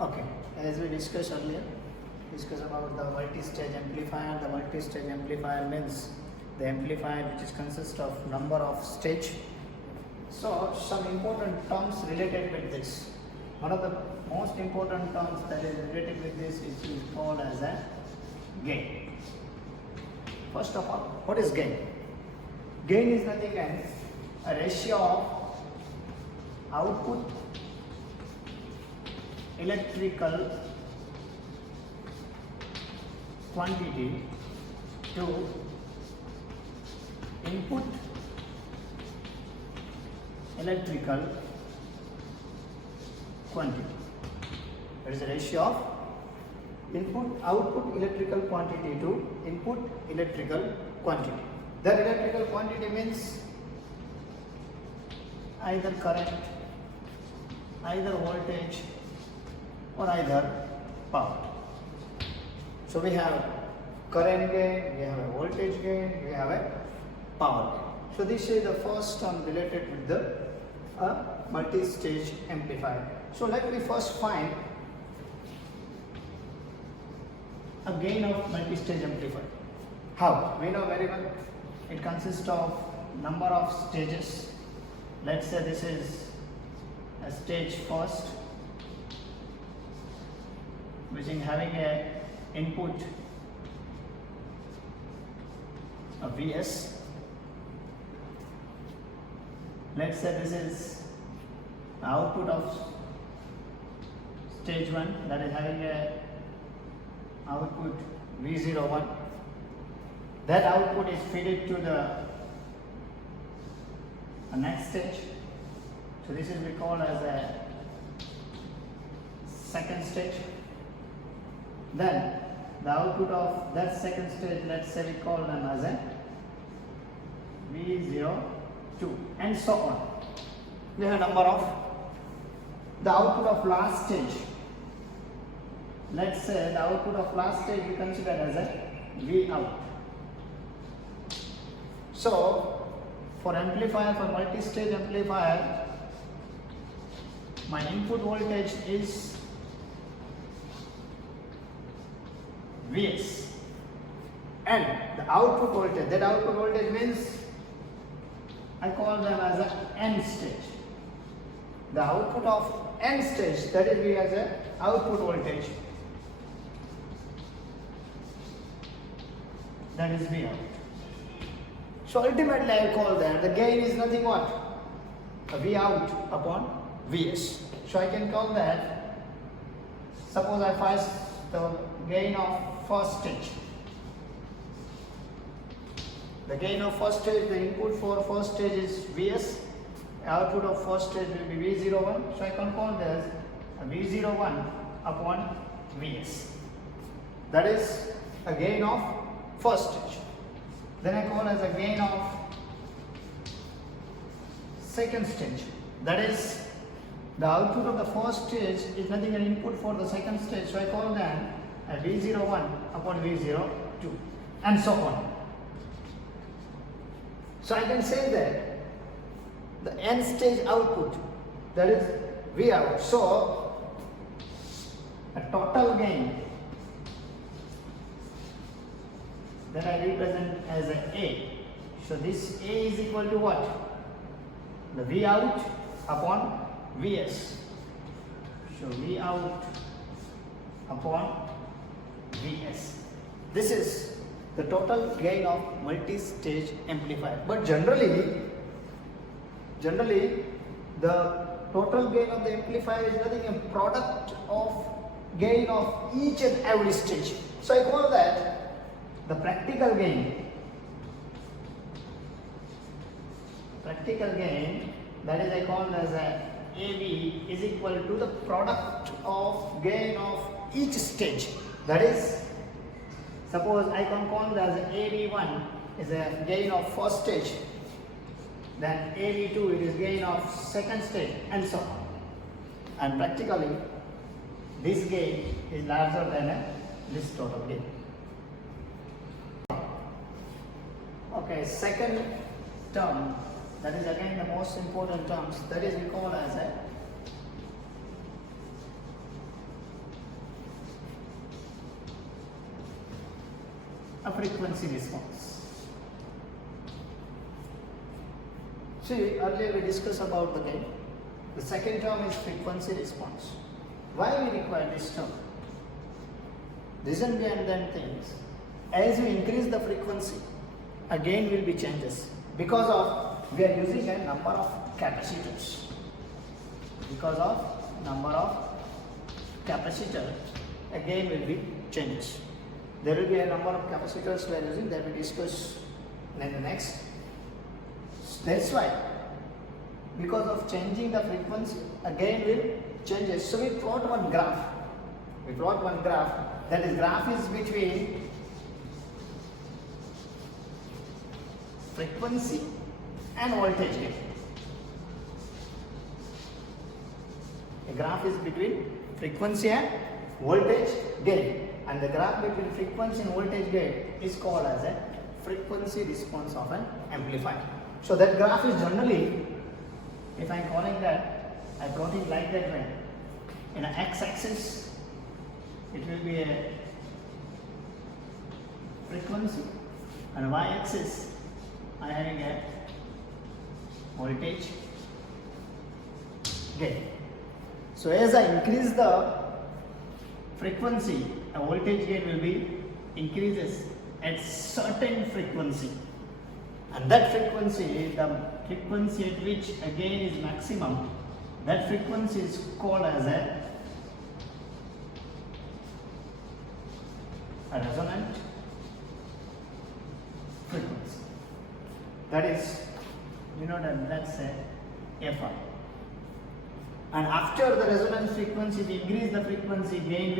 Okay, as we discussed earlier, discuss about the multi-stage amplifier. The multi-stage amplifier means the amplifier which is consist of number of stage. So some important terms related with this. One of the most important terms that is related with this is called as a gain. First of all, what is gain? Gain is nothing else a ratio of output electrical quantity to input electrical quantity. That is a ratio of output electrical quantity to input electrical quantity. That electrical quantity means either current, either voltage, or either power. So we have current gain, we have a voltage gain, we have a power gain. So this is the first term related with the multi-stage amplifier. So let me first find a gain of multi-stage amplifier. How? We know very well. It consists of number of stages. Let's say this is a stage first, which is having a input of Vs. Let's say this is the output of stage 1, that is having a output V01. That output is fed to the next stage. So this is we call as a second stage. Then the output of that second stage, let's say we call them as a V02 and so on. We have a number of the output of last stage. Let's say the output of last stage we consider as a V out. So for amplifier, for multi-stage amplifier, my input voltage is Vs and the output voltage, that output voltage means I call them as a N stage. The output of N stage, that is V as a output voltage, that is V out. So ultimately I call that the gain is nothing what? A V out upon Vs. So I can call that, suppose I find the gain of first stage. The gain of first stage, the input for first stage is Vs, output of first stage will be V01. So I can call this a V01 upon Vs. That is a gain of first stage. Then I call as a gain of second stage. That is the output of the first stage is nothing an input for the second stage. So I call that a V01 upon V02 and so on. So I can say that the N stage output, that is V out. So a total gain that I represent as a. So this A is equal to what? The V out upon Vs. So V out upon Vs. This is the total gain of multi-stage amplifier. But generally the total gain of the amplifier is nothing a product of gain of each and every stage. So I call that the practical gain. Practical gain, that is I call as a AB is equal to the product of gain of each stage. That is, suppose I can call as AB1 is a gain of first stage, then AB2 it is gain of second stage and so on. And practically this gain is larger than this total gain. Okay, second term, that is again the most important terms, that is we call as a a frequency response. See, earlier we discussed about the gain. The second term is frequency response. Why we require this term? Reason behind that things, as we increase the frequency, again will be changes because of we are using a number of capacitors. Because of number of capacitors, again will be changes. There will be a number of capacitors we are using that we discuss in the next. That's why, because of changing the frequency, again will changes. So we plot one graph. We plot one graph. That is, graph is between frequency and voltage gain. A graph is between frequency and voltage gain, and the graph between frequency and voltage gain is called as a frequency response of an amplifier. So that graph is generally, if I am calling that, I plot it like that way. In an x-axis, it will be a frequency, and y-axis, I am having a voltage gain. So as I increase the frequency, a voltage gain will be increases at certain frequency, and that frequency, the frequency at which a gain is maximum, that frequency is called as a resonant frequency. That is, you know that, let's say Fi. And after the resonance frequency, we increase the frequency, gain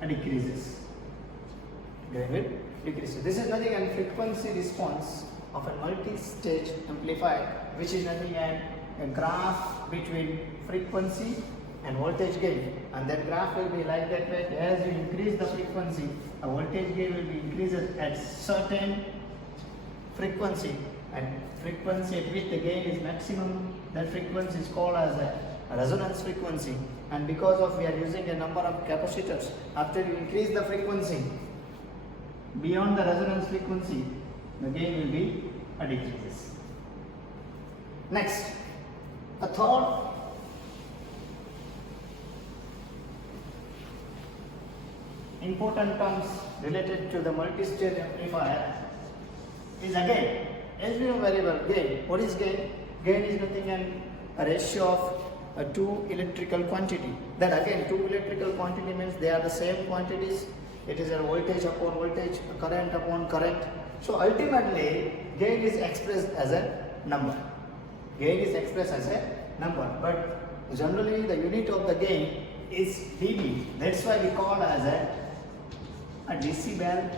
will decreases. Gain will decreases. This is nothing but frequency response of a multi-stage amplifier, which is nothing but a graph between frequency and voltage gain, and that graph will be like that way. As you increase the frequency, a voltage gain will be increases at certain frequency, and frequency at which the gain is maximum, that frequency is called as a resonance frequency. And because of we are using a number of capacitors, after you increase the frequency beyond the resonance frequency, the gain will be decreases. Next, a third important terms related to the multi-stage amplifier is again, as we know very well, gain. What is gain? Gain is nothing but a ratio of two electrical quantity. That again, two electrical quantity means they are the same quantities. It is a voltage upon voltage, a current upon current. So ultimately, gain is expressed as a number. Gain is expressed as a number. But generally, the unit of the gain is dB. That's why we call as a decibel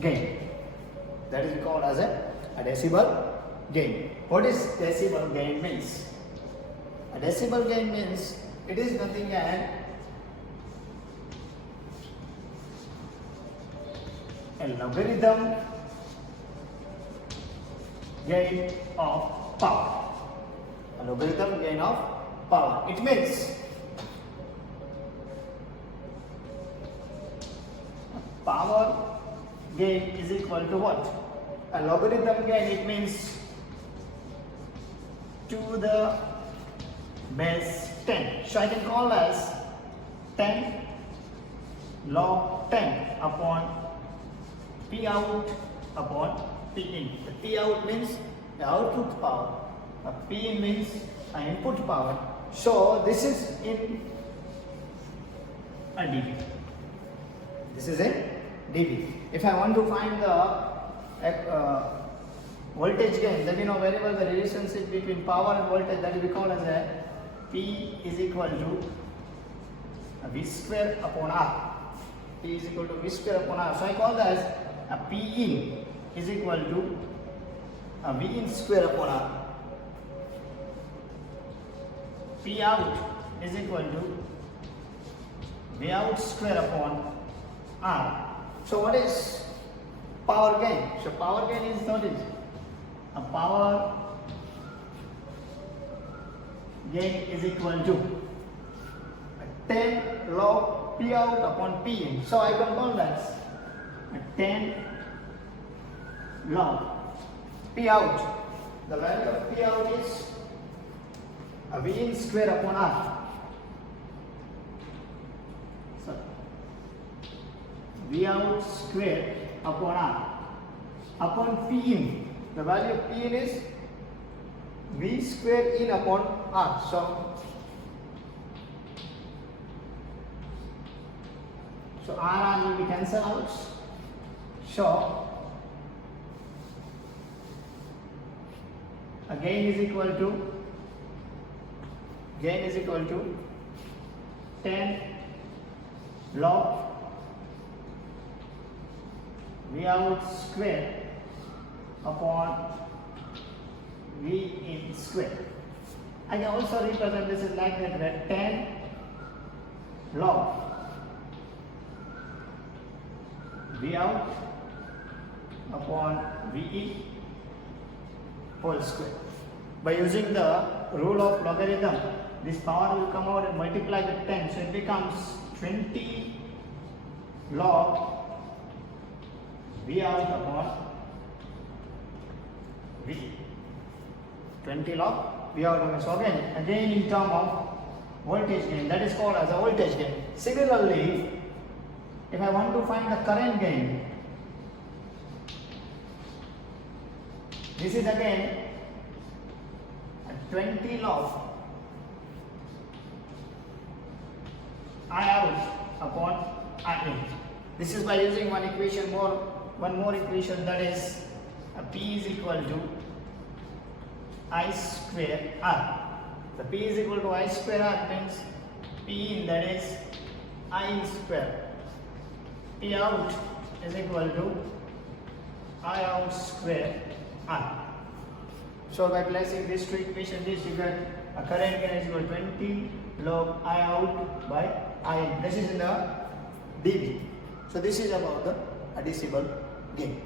gain. That is called as a decibel gain. What is decibel gain means? A decibel gain means it is nothing but a logarithm gain of power. A logarithm gain of power. It means power gain is equal to what? A logarithm gain, it means to the base 10. So I can call as 10 log 10 upon P out upon P in. The P out means the output power. P in means input power. So this is in a dB. This is in dB. If I want to find the voltage gain, then you know very well the relationship between power and voltage, that will be called as a P is equal to V square upon R. P is equal to V square upon R. So I call that as a P in is equal to a V in square upon R. P out is equal to V out square upon R. So what is power gain? So power gain is what is a power gain is equal to 10 log P out upon P in. So I can call that 10 log P out. The value of P out is a V in square upon R. So V out square upon R upon P in. The value of P in is V square in upon R. So R will be cancelled out. So gain is equal to 10 log V out square upon V in square. I can also represent this is like that 10 log V out upon V in whole square. By using the rule of logarithm, this power will come out and multiply with 10, so it becomes 20 log V out upon V. 20 log V out upon. So again in term of voltage gain, that is called as a voltage gain. Similarly, if I want to find the current gain, this is again 20 log I out upon I in. This is by using one more equation, that is P is equal to I square R. The P is equal to I square R means P in, that is I in square. P out is equal to I out square R. So by placing these two equations, you get a current gain is equal to 20 log I out by I in. This is in the dB. So this is about the admissible gain.